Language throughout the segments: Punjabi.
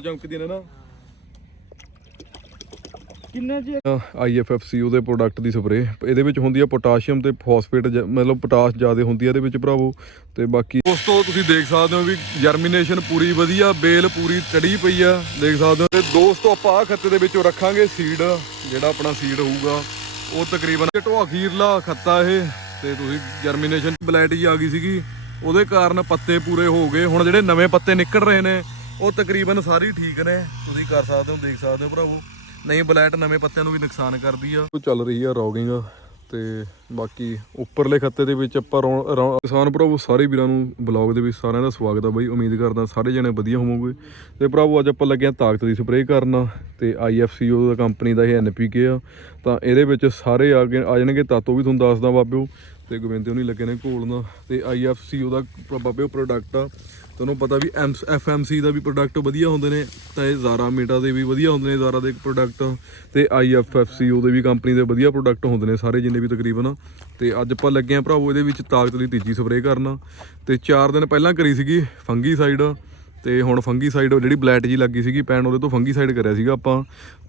ਚਮਕਦੀਆਂ ਨੇ ਨਾ। ਕਿੰਨੇ ਜੀ? ਆਈਐਫਐਫਸੀ ਉਹਦੇ ਪ੍ਰੋਡਕਟ ਦੀ ਸਪਰੇ ਇਹਦੇ ਵਿੱਚ ਹੁੰਦੀ ਆ ਪੋਟਾਸ਼ੀਅਮ ਤੇ ਫਾਸਫੇਟ ਮਤਲਬ ਪੋਟਾਸ਼ ਜ਼ਿਆਦਾ ਹੁੰਦੀ ਆ ਇਹਦੇ ਵਿੱਚ ਭਰਾਵੋ। ਤੇ ਬਾਕੀ ਦੋਸਤੋ ਤੁਸੀਂ ਦੇਖ ਸਕਦੇ ਹੋ ਵੀ ਜਰਮੀਨੇਸ਼ਨ ਪੂਰੀ ਵਧੀਆ ਬੇਲ ਪੂਰੀ ਚੜੀ ਪਈ ਆ। ਦੇਖ ਸਕਦੇ ਹੋ ਤੇ ਦੋਸਤੋ ਆਪਾਂ ਆ ਖੱਤੇ ਦੇ ਵਿੱਚੋਂ ਰੱਖਾਂਗੇ ਸੀਡ ਜਿਹੜਾ ਆਪਣਾ ਸੀਡ ਹੋਊਗਾ। ਉਹ ਤਕਰੀਬਨ ਢੋ ਅਖੀਰਲਾ ਖੱਤਾ ਇਹ। ਤੇ ਤੁਸੀਂ ਜਰਮੀਨੇਸ਼ਨ ਬਲੈਟ ਜੀ ਆ ਗਈ ਸੀਗੀ। ਉਹਦੇ ਕਾਰਨ ਪੱਤੇ ਪੂਰੇ ਹੋ ਗਏ। ਹੁਣ ਜਿਹੜੇ ਨਵੇਂ ਪੱਤੇ ਨਿਕਲ ਰਹੇ ਨੇ ਉਹ ਤਕਰੀਬਨ ਸਾਰੇ ਠੀਕ ਨੇ। ਤੁਸੀਂ ਕਰ ਸਕਦੇ ਹੋ, ਦੇਖ ਸਕਦੇ ਹੋ ਭਰਾਵੋ। ਨਹੀਂ, ਬਲੈਟ ਨਵੇਂ ਪੱਤਿਆਂ ਨੂੰ ਵੀ ਨੁਕਸਾਨ ਕਰਦੀ ਆ। ਉਹ ਚੱਲ ਰਹੀ ਆ ਰੌਗਿੰਗ ਤੇ ਬਾਕੀ ਉੱਪਰਲੇ ਖੱਤੇ ਦੇ ਵਿੱਚ ਆਪਾਂ ਰੌ- ਰੌ- ਕਿਸਾਨ ਭਰਾਵੋ, ਸਾਰੇ ਵੀਰਾਂ ਨੂੰ ਬਲੌਗ ਦੇ ਵਿੱਚ ਸਾਰਿਆਂ ਦਾ ਸਵਾਗਤ ਆ ਬਾਈ। ਉਮੀਦ ਕਰਦਾ ਸਾਰੇ ਜਣੇ ਵਧੀਆ ਹੋਵੋਗੇ। ਤੇ ਭਰਾਵੋ, ਅੱਜ ਆਪਾਂ ਲੱਗੇ ਆ ਤਾਕਤ ਦੀ ਸਪਰੇਅ ਕਰਨ। ਤੇ ਆਈਐਫਸੀਓ ਦਾ ਕੰਪਨੀ ਦਾ ਇਹ ਐਨਪੀਕੇ ਆ। ਤਾਂ ਇਹਦੇ ਵਿੱਚ ਸਾਰੇ ਆ ਗਏ ਆ ਜਾਣਗੇ ਤਾਤੋ ਵੀ ਤੁਹਾਨੂੰ ਦੱਸਦਾ ਬਾਬਿਓ ਤੇ ਗੋਬਿੰਦ ਉਹ ਨਹੀਂ ਲੱਗੇ ਨੇ ਘੋਲ ਘੋਲਣਾ ਤੇ ਆਈਐਫਸੀਓ ਦਾ ਬਾਬਿਓ ਪ੍ਰੋਡਕਟ ਆ। ਤੁਹਾਨੂੰ ਪਤਾ ਵੀ ਐਫਐਮਸੀ ਦਾ ਵੀ ਪ੍ਰੋਡਕਟ ਵਧੀਆ ਹੁੰਦੇ ਨੇ, ਤਾਂ ਇਹ ਜ਼ਾਰਾ ਮੀਟਾ ਦੇ ਵੀ ਵਧੀਆ ਹੁੰਦੇ ਨੇ ਜ਼ਾਰਾ ਦੇ ਪ੍ਰੋਡਕਟ ਤੇ ਆਈਐਫਐਫਸੀ ਉਹਦੇ ਵੀ ਕੰਪਨੀ ਦੇ ਵਧੀਆ ਪ੍ਰੋਡਕਟ ਹੁੰਦੇ ਨੇ ਸਾਰੇ ਜਿੰਨੇ ਵੀ ਤਕਰੀਬਨ। ਤੇ ਅੱਜ ਆਪਾਂ ਲੱਗੇ ਆ ਭਰਾਵੋ ਇਹਦੇ ਵਿੱਚ ਤਾਕਤ ਲਈ ਤੀਜੀ ਸਪਰੇਅ ਕਰਨਾ। ਤੇ 4 ਦਿਨ ਪਹਿਲਾਂ ਕਰੀ ਸੀਗੀ ਫੰਗੀ ਸਾਈਡ ਤੇ ਹੁਣ ਫੰਗੀ ਸਾਈਡ ਜਿਹੜੀ ਬਲੈਟ ਜੀ ਲੱਗੀ ਸੀਗੀ ਪੈਣ ਉਹਦੇ ਤੋਂ ਫੰਗੀ ਸਾਈਡ ਕਰਿਆ ਸੀਗਾ ਆਪਾਂ।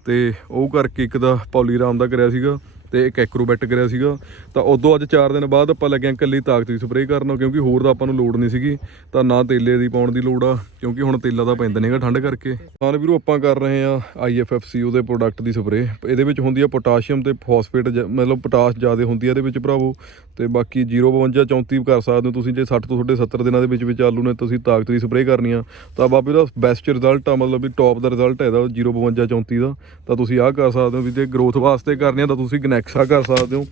ਤੇ ਉਹ ਕਰਕੇ ਇੱਕ ਦਾ ਪੌਲੀਰਾਮ ਦਾ ਕਰਿਆ ਸੀਗਾ। ਤੇ ਇੱਕ ਐਕਰੋਬੈਟ ਕਰਿਆ ਸੀਗਾ। ਤਾਂ ਉਦੋਂ ਅੱਜ 4 ਦਿਨ ਬਾਅਦ ਆਪਾਂ ਲੱਗਿਆ ਇਕੱਲੀ ਤਾਕਤ ਦੀ ਸਪਰੇਅ ਕਰਨ ਕਿਉਂਕਿ ਹੋਰ ਦਾ ਆਪਾਂ ਨੂੰ ਲੋੜ ਨਹੀਂ ਸੀਗੀ। ਤਾਂ ਨਾ ਤੇਲੇ ਦੀ ਪਾਉਣ ਦੀ ਲੋੜ ਆ, ਕਿਉਂਕਿ ਹੁਣ ਤੇਲਾ ਤਾਂ ਪੈਂਦਾ ਨਹੀਂਗਾ ਠੰਡ ਕਰਕੇ। ਤਾਂ ਵੀਰੋ, ਆਪਾਂ ਕਰ ਰਹੇ ਆ ਆਈਐਫਐਫਸੀ ਉਹਦੇ ਪ੍ਰੋਡਕਟ ਦੀ ਸਪਰੇਅ। ਇਹਦੇ ਵਿੱਚ ਹੁੰਦੀ ਆ ਪੋਟਾਸ਼ੀਅਮ ਤੇ ਫਾਸਫੇਟ ਮਤਲਬ ਪੋਟਾਸ਼ ਜ਼ਿਆਦਾ ਹੁੰਦੀ ਆ ਇਹਦੇ ਵਿੱਚ ਭਰਾਵੋ। ਤੇ ਬਾਕੀ 052 34 ਕਰ ਸਕਦੇ ਹੋ ਤੁਸੀਂ, ਜੇ 60 ਤੋਂ ਤੁਹਾਡੇ 70 ਦਿਨਾਂ ਦੇ ਵਿੱਚ ਵਿੱਚ ਆਲੂ ਨੇ ਤੁਸੀਂ ਤਾਕਤ ਦੀ ਸਪਰੇਅ ਕਰਨੀ ਆ। ਤਾਂ ਬਾਬੇ ਦਾ ਬੈਸਟ ਰਿਜ਼ਲਟ ਆ, ਮਤਲਬ ਵੀ ਟੌਪ ਦਾ ਰਿਜ਼ਲਟ ਹੈ ਇਹਦਾ 052 34 ਦਾ। ਤਾਂ ਤੁਸੀਂ ਆਹ ਕਰ ਸਕਦੇ ਹੋ ਵੀ ਜੇ ਗਰੋਥ ਵਾਸਤੇ ਕਰਨੀ ਆ, ਤਾਂ ਤੁਸੀਂ ਗਨੈਕਸਾ ਕਰ ਸਕਦੇ ਹੋ।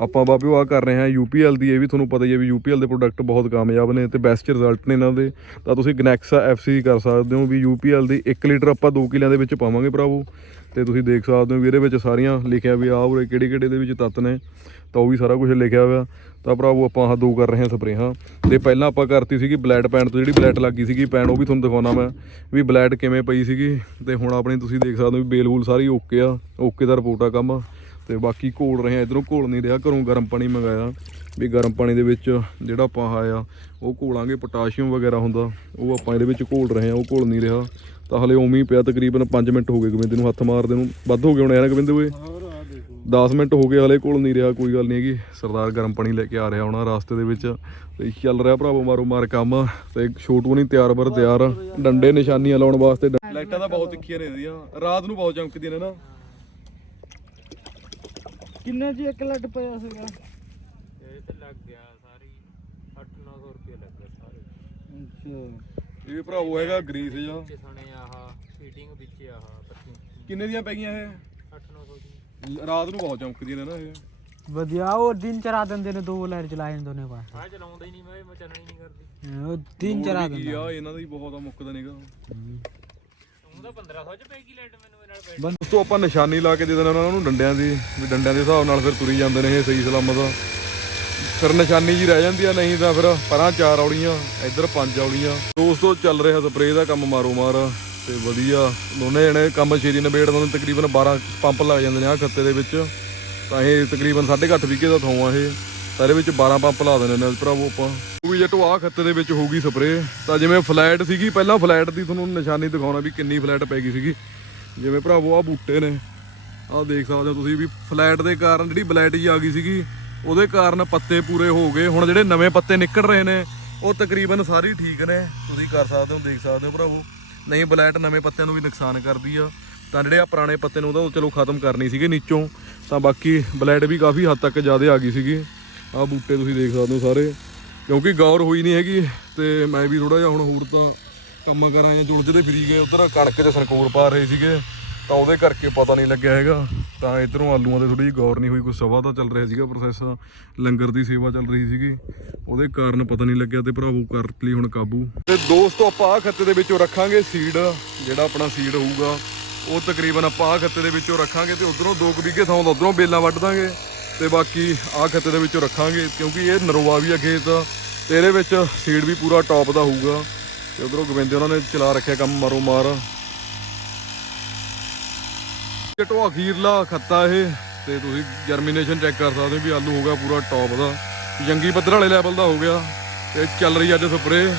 ਆਪਾਂ ਬਾਬਿਓ ਆ ਕਰ ਰਹੇ ਹਾਂ, ਯੂਪੀਐਲ ਦੀ, ਇਹ ਵੀ ਤੁਹਾਨੂੰ ਪਤਾ ਹੀ ਹੈ ਵੀ ਯੂਪੀਐਲ ਦੇ ਪ੍ਰੋਡਕਟ ਬਹੁਤ ਕਾਮਯਾਬ ਨੇ ਤੇ ਬੈਸਟ ਰਿਜ਼ਲਟ ਨੇ ਇਹਨਾਂ ਦੇ। ਤਾਂ ਤੁਸੀਂ ਗਨੈਕਸਾ ਐਫਸੀ ਕਰ ਸਕਦੇ ਹੋ ਵੀ ਯੂਪੀਐਲ ਦੀ 1 ਲੀਟਰ ਆਪਾਂ 2 ਕਿਲਿਆਂ ਦੇ ਵਿੱਚ ਪਾਵਾਂਗੇ ਭਰਾਵੋ। ਤੇ ਤੁਸੀਂ ਦੇਖ ਸਕਦੇ ਹੋ ਵੀ ਇਹਦੇ ਵਿੱਚ ਸਾਰੀਆਂ ਲਿਖਿਆ ਵੀ ਆਹ ਉਰੇ ਕਿਹੜੇ ਕਿਹੜੇ ਦੇ ਵਿੱਚ ਤੱਤ ਨੇ, ਤਾਂ ਉਹ ਵੀ ਸਾਰਾ ਕੁਝ ਲਿਖਿਆ ਹੋਇਆ। ਤਾਂ ਭਰਾਵੋ ਆਪਾਂ ਆਹ ਦੋ ਕਰ ਰਹੇ ਹਾਂ ਸਪਰੇਹਾਂ। ਤੇ ਪਹਿਲਾਂ ਆਪਾਂ ਕਰਤੀ ਸੀਗੀ ਬਲੈਟ ਪੈਣ ਤੋਂ ਜਿਹੜੀ ਬਲੈਡ ਲੱਗੀ ਸੀਗੀ ਪੈਣ ਉਹ ਵੀ ਤੁਹਾਨੂੰ ਦਿਖਾਉਣਾ ਮੈਂ, ਵੀ ਬਲੈਟ ਕਿਵੇਂ ਪਈ ਸੀਗੀ। ਤੇ ਹੁਣ ਆਪਣੀ ਤੁਸੀਂ ਦੇਖ ਸਕਦੇ ਹੋ ਵੀ ਬੇਲ ਬੂਲ ਸਾਰੀ ਓਕੇ ਆ ਓਕੇ ਦਾ ਰਿਪੋਰਟ ਆ ਕੰਮ। ਤੇ ਬਾਕੀ ਘੋਲ ਰਹੇ ਆ, ਇਧਰੋਂ ਘੋਲ ਨਹੀਂ ਰਿਹਾ, ਘਰੋਂ ਗਰਮ ਪਾਣੀ ਮੰਗਾਇਆ। ਵੀ ਗਰਮ ਪਾਣੀ ਦੇ ਵਿੱਚ ਜਿਹੜਾ ਆਪਾਂ ਆਇਆ ਉਹ ਘੋਲਾਂਗੇ, ਪੋਟਾਸ਼ੀਅਮ ਵਗੈਰਾ ਹੁੰਦਾ, ਉਹ ਆਪਾਂ ਇਹਦੇ ਵਿੱਚ ਘੋਲ ਰਹੇ ਆ, ਉਹ ਘੋਲ ਨਹੀਂ ਰਿਹਾ। ਤਾਂ ਹਲੇ ਉਵੇਂ ਹੀ ਪਿਆ ਤਕਰੀਬਨ 5 ਮਿੰਟ ਹੋ ਗਏ ਗੋਬਿੰਦ ਨੂੰ ਹੱਥ ਮਾਰਦੇ ਨੂੰ। ਵੱਧ ਹੋ ਗਏ ਹੋਣੇ ਯਾਰ ਗੋਬਿੰਦ ਓਏ? 10 ਮਿੰਟ ਹੋ ਗਏ ਹਲੇ ਕੋਲ ਨਹੀਂ ਰਿਹਾ, ਕੋਈ ਗੱਲ ਨਹੀਂ ਹੈਗੀ। ਸਰਦਾਰ ਗਰਮ ਪਾਣੀ ਲੈ ਕੇ ਆ ਰਿਹਾ ਹੋਣਾ ਰਾਸਤੇ ਦੇ ਵਿੱਚ। ਤੇ ਚੱਲ ਰਿਹਾ ਭਰਾਵੋ ਮਾਰੋ ਮਾਰ ਕੰਮ। ਤੇ ਛੋਟੂ ਨਹੀਂ ਤਿਆਰ ਬਰ ਤਿਆਰ। ਡੰਡੇ ਨਿਸ਼ਾਨੀਆਂ ਲਾਉਣ ਵਾਸਤੇ ਲਾਈਟਾਂ ਤਾਂ ਬਹੁਤ ਤਿੱਖੀਆਂ ਨੇ ਇਹਦੀਆਂ। ਰਾਤ ਨੂੰ ਬਹੁਤ ਚਮਕਦੀਆਂ ਨੇ ਨਾ। ਕਿੰਨੇ ਜੀ ਇੱਕ ਲੱਡ ਪਿਆ ਸੀਗਾ? ਇਹ ਤੇ ਲੱਗ ਗਿਆ ਸਾਰੀ 8-900 ਰੁਪਏ ਲੱਗ ਗਿਆ ਸਾਰੇ। ਅੱਛਾ। ਇਹ ਭਰਾਵੋ ਹੈਗਾ ਗਰੀਸ ਜਾਂ ਵਿੱਚ ਸਣੇ ਆਹ ਫੀਟਿੰਗ ਵਿੱਚ ਆਹ ਪੱਤੀ ਕਿੰਨੇ ਦੀਆਂ ਪੈ ਗਈਆਂ ਇਹ? 8-900 ਦੀ ਰਾਤ ਨੂੰ ਬਹੁਤ ਚਮਕਦੀਆਂ ਨੇ ਨਾ ਇਹ। ਵਧੀਆ ਉਹ ਦਿਨ ਚਰਾ ਦਿੰਦੇ ਨੇ ਦੋ ਲਾਈਟ ਚਲਾ ਜਾਂਦੇ ਦੋਨੇ ਪਾ ਆਹ ਚਲਾਉਂਦਾ ਹੀ ਨਹੀਂ ਮੈਂ ਮੈਂ ਚੱਲਣੀ ਨਹੀਂ ਕਰਦੀ। ਉਹ ਦਿਨ ਚਰਾ ਕੀ ਦਿੰਦੇ। ਆ ਇਹਨਾਂ ਦਾ ਹੀ ਬਹੁਤ ਆ ਮੁੱਕਦਾ ਨਹੀਂਗਾ ਉਹਦਾ 1500 ਚ ਪੈਗੀ ਲੈਟ ਮੈਨੂੰ। ਉਸ ਤੋਂ ਆਪਾਂ ਨਿਸ਼ਾਨੀ ਲਾ ਕੇ ਦੇ ਦੇਣਾ ਉਹਨਾਂ ਨੂੰ ਡੰਡਿਆਂ ਦੀ, ਵੀ ਡੰਡਿਆਂ ਦੇ ਹਿਸਾਬ ਨਾਲ ਫਿਰ ਤੁਰੀ ਜਾਂਦੇ ਨੇ ਇਹ ਸਹੀ ਸਲਾਮਤ। ਫਿਰ ਨਿਸ਼ਾਨੀ ਜੀ ਰਹਿ ਜਾਂਦੀ ਆ, ਨਹੀਂ ਤਾਂ ਫਿਰ ਪਰਾਂ ਚਾਰ ਔਲੀਆਂ ਇੱਧਰ ਪੰਜ ਔਲੀਆਂ ਦੋਸਤੋ, ਚੱਲ ਰਿਹਾ ਸਪਰੇਅ ਦਾ ਕੰਮ ਮਾਰੋ ਮਾਰ ਤੇ ਵਧੀਆ। ਦੋਨੇ ਜਣੇ ਕੰਮ ਛੇਤੀ ਨਿਬੇੜ ਦਿੰਦੇ, ਤਕਰੀਬਨ 12 ਪੰਪ ਲੱਗ ਜਾਂਦੇ ਨੇ ਆ ਖੱਤੇ ਦੇ ਵਿੱਚ। ਤਾਂ ਇਹ ਤਕਰੀਬਨ 8.5 ਵਿਗੇ ਦਾ ਥਾਂ ਆ ਇਹ। ਤਾਂ ਇਹਦੇ ਵਿੱਚ 12 ਪੰਪ ਲਾ ਦਿੰਦੇ ਨੇ ਭਰਾਵੋ ਆਪਾਂ। ਉਹ ਵੀ ਜਟੋ ਆ ਖੱਤੇ ਦੇ ਵਿੱਚ ਹੋਊਗੀ ਸਪਰੇਅ। ਤਾਂ ਜਿਵੇਂ ਫਲੈਟ ਸੀਗੀ, ਪਹਿਲਾਂ ਫਲੈਟ ਦੀ ਤੁਹਾਨੂੰ ਨਿਸ਼ਾਨੀ ਦਿਖਾਉਣਾ ਵੀ ਕਿੰਨੀ ਫਲੈਟ ਪੈ ਗਈ ਸੀਗੀ। ਜਿਵੇਂ ਭਰਾਵੋ ਆ ਬੂਟੇ ਨੇ। ਆਹ ਦੇਖ ਸਕਦੇ ਹੋ ਤੁਸੀਂ ਵੀ, ਫਲੈਟ ਦੇ ਕਾਰਨ ਜਿਹੜੀ ਬਲੈਟ ਜੀ ਆ ਗਈ ਸੀਗੀ, ਉਹਦੇ ਕਾਰਨ ਪੱਤੇ ਪੂਰੇ ਹੋ ਗਏ। ਹੁਣ ਜਿਹੜੇ ਨਵੇਂ ਪੱਤੇ ਨਿਕਲ ਰਹੇ ਨੇ, ਉਹ ਤਕਰੀਬਨ ਸਾਰੇ ਠੀਕ ਨੇ। ਤੁਸੀਂ ਕਰ ਸਕਦੇ ਹੋ, ਦੇਖ ਸਕਦੇ ਹੋ ਭਰਾਵੋ। ਨਹੀਂ, ਬਲੈਟ ਨਵੇਂ ਪੱਤਿਆਂ ਨੂੰ ਵੀ ਨੁਕਸਾਨ ਕਰਦੀ ਆ। ਤਾਂ ਜਿਹੜੇ ਆ ਪੁਰਾਣੇ ਪੱਤੇ ਨੇ, ਉਹਦਾ ਉਹ ਚਲੋ ਖਤਮ ਕਰਨੀ ਸੀਗੇ ਨੀਚੋਂ। ਤਾਂ ਬਾਕੀ ਬਲੈਟ ਵੀ ਕਾਫੀ ਹੱਦ ਤੱਕ ਜ਼ਿਆਦਾ ਆ ਗਈ ਸੀਗੀ। ਆਹ ਬੂਟੇ ਤੁਸੀਂ ਦੇਖ ਸਕਦੇ ਹੋ ਸਾਰੇ। ਕਿਉਂਕਿ ਗੌਰ ਹੋਈ ਨਹੀਂ ਹੈਗੀ, ਤੇ ਮੈਂ ਵੀ ਥੋੜਾ ਜਿਹਾ ਹੁਣ ਹੋਰ ਤਾਂ ਕੰਮ ਕਰਾਂ ਜਾਂ ਜੁਲਜਦੇ ਫਰੀ ਗਏ, ਉਧਰ ਕਣਕ 'ਚ ਸਰਕੋਰ ਪਾ ਰਹੇ ਸੀਗੇ, ਤਾਂ ਉਹਦੇ ਕਰਕੇ ਪਤਾ ਨਹੀਂ ਲੱਗਿਆ ਹੈਗਾ। ਤਾਂ ਇਧਰੋਂ ਆਲੂਆਂ ਤੇ ਥੋੜੀ ਜਿਹੀ ਗੌਰ ਨਹੀਂ ਹੋਈ, ਕੋਈ ਸਵਾ ਦਾ ਚੱਲ ਰਿਹਾ ਸੀਗਾ ਪ੍ਰੋਸੈਸ ਲੰਗਰ ਦੀ ਸੇਵਾ ਚੱਲ ਰਹੀ ਸੀਗੀ। ਉਹਦੇ ਕਾਰਨ ਪਤਾ ਨਹੀਂ ਲੱਗਿਆ ਤੇ ਭਰਾਵੋ ਕਰ ਲਈ ਹੁਣ ਕਾਬੂ। ਤੇ ਦੋਸਤੋ, ਆਪਾਂ ਆ ਖੱਤੇ ਦੇ ਵਿੱਚੋਂ ਰੱਖਾਂਗੇ ਸੀਡ ਜਿਹੜਾ ਆਪਣਾ ਸੀਡ ਹੋਊਗਾ, ਉਹ ਤਕਰੀਬਨ ਆਪਾਂ ਆ ਖੱਤੇ ਦੇ ਵਿੱਚੋਂ ਰੱਖਾਂਗੇ ਤੇ ਉਧਰੋਂ 2 ਵਿਗੇ ਥਾਂ ਉਧਰੋਂ ਬੇਲਾਂ ਵੱਢ ਦਾਂਗੇ। ਤੇ ਬਾਕੀ ਆ ਖੱਤੇ ਦੇ ਵਿੱਚੋਂ ਰੱਖਾਂਗੇ, ਕਿਉਂਕਿ ਇਹ ਨਰੋਆ ਵੀ ਆ ਖੇਤ, ਤੇ ਇਹਦੇ ਵਿੱਚ ਸੀਡ ਵੀ ਪੂਰਾ ਟੌਪ ਦਾ ਹੋਊਗਾ। ਤੇ ਉਧਰੋਂ ਗਵਿੰਦੇ ਉਹਨਾਂ ਨੇ ਚਲਾ ਰੱਖਿਆ ਕੰਮ ਮਾਰੋ ਮਾਰ। ਟੋ ਅਖੀਰਲਾ ਖੱਤਾ ਇਹ, ਤੇ ਤੁਸੀਂ ਜਰਮੀਨੇਸ਼ਨ ਚੈੱਕ ਕਰ ਸਕਦੇ ਹੋ ਵੀ ਆਲੂ ਹੋ ਗਿਆ ਪੂਰਾ ਟੌਪ ਦਾ। ਜੰਗੀ ਪੱਧਰ ਵਾਲੇ ਲੈਵਲ ਦਾ ਹੋ ਗਿਆ। ਤੇ ਚੱਲ ਰਹੀ ਅੱਜ ਸਪਰੇ।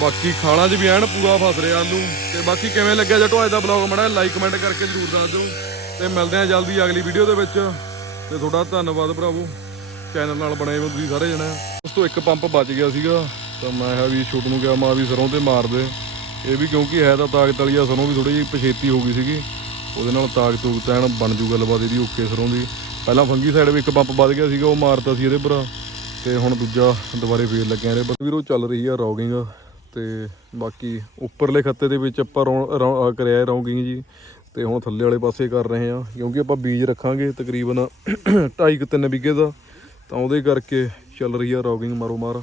ਬਾਕੀ ਖਾਣਾ 'ਚ ਵੀ ਐਨ ਪੂਰਾ ਫਸ ਰਿਹਾ ਆਲੂ। ਤੇ ਬਾਕੀ ਕਿਵੇਂ ਲੱਗਿਆ ਜਟੋ ਅੱਜ ਦਾ ਬਲੌਗ ਮੜਾ ਲਾਈਕ ਕਮੈਂਟ ਕਰਕੇ ਜਰੂਰ ਦੱਸ ਦਿਓ। ਤੇ ਮਿਲਦੇ ਆ ਜਲਦੀ ਅਗਲੀ ਵੀਡੀਓ ਦੇ ਵਿੱਚ। ਤੇ ਤੁਹਾਡਾ ਧੰਨਵਾਦ ਭਰਾਵੋ। ਚੈਨਲ ਨਾਲ ਬਣੇ ਹੋ ਤੁਸੀਂ ਸਾਰੇ ਜਣੇ। ਉਸ ਤੋਂ ਇੱਕ ਪੰਪ ਬਚ ਗਿਆ ਸੀਗਾ। ਤਾਂ ਮੈਂ ਕਿਹਾ ਵੀ ਛੋਟ ਨੂੰ ਕਿਹਾ, ਮਾ ਵੀ ਸਰੋਂ ਤੇ ਮਾਰ ਦੇ। ਇਹ ਵੀ ਕਿਉਂਕਿ ਹੈ ਤਾਂ ਤਾਕਤ ਵਾਲੀ ਆ, ਸਰੋਂ ਵੀ ਥੋੜੀ ਜਿਹੀ ਪਛੇਤੀ ਹੋ ਗਈ ਸੀਗੀ। ਉਹਦੇ ਨਾਲ ਤਾਕਤ ਤੂਕਤ ਐਨ ਬਣ ਜੂ ਗੱਲਬਾਤ ਇਹਦੀ ਓਕੇ ਸਰੋਂ ਦੀ। ਪਹਿਲਾਂ ਫੰਗੀ ਸਾਈਡ ਵੀ ਇੱਕ ਪੰਪ ਵੱਧ ਗਿਆ ਸੀਗਾ, ਉਹ ਮਾਰਤਾ ਸੀ ਇਹਦੇ ਭਰਾ। ਤੇ ਹੁਣ ਦੂਜਾ ਦੁਬਾਰੇ ਫੇਰ ਲੱਗਿਆ ਇਹਦੇ ਪਰ ਵੀਰੋ, ਚੱਲ ਰਹੀ ਆ ਰੌਗਿੰਗ। ਤੇ ਬਾਕੀ ਉੱਪਰਲੇ ਖੱਤੇ ਦੇ ਵਿੱਚ ਆਪਾਂ ਰੌ- ਰੌ- ਕਰਿਆ ਰੌਗਿੰਗ ਜੀ। ਤੇ ਹੁਣ ਥੱਲੇ ਵਾਲੇ ਪਾਸੇ ਕਰ ਰਹੇ ਆ। ਕਿਉਂਕਿ ਆਪਾਂ ਬੀਜ ਰੱਖਾਂਗੇ ਤਕਰੀਬਨ 2.5 3 ਵਿਗੇ ਦਾ। ਤਾਂ ਉਹਦੇ ਕਰਕੇ ਚੱਲ ਰਹੀ ਆ ਰੌਗਿੰਗ ਮਾਰੋ ਮਾਰ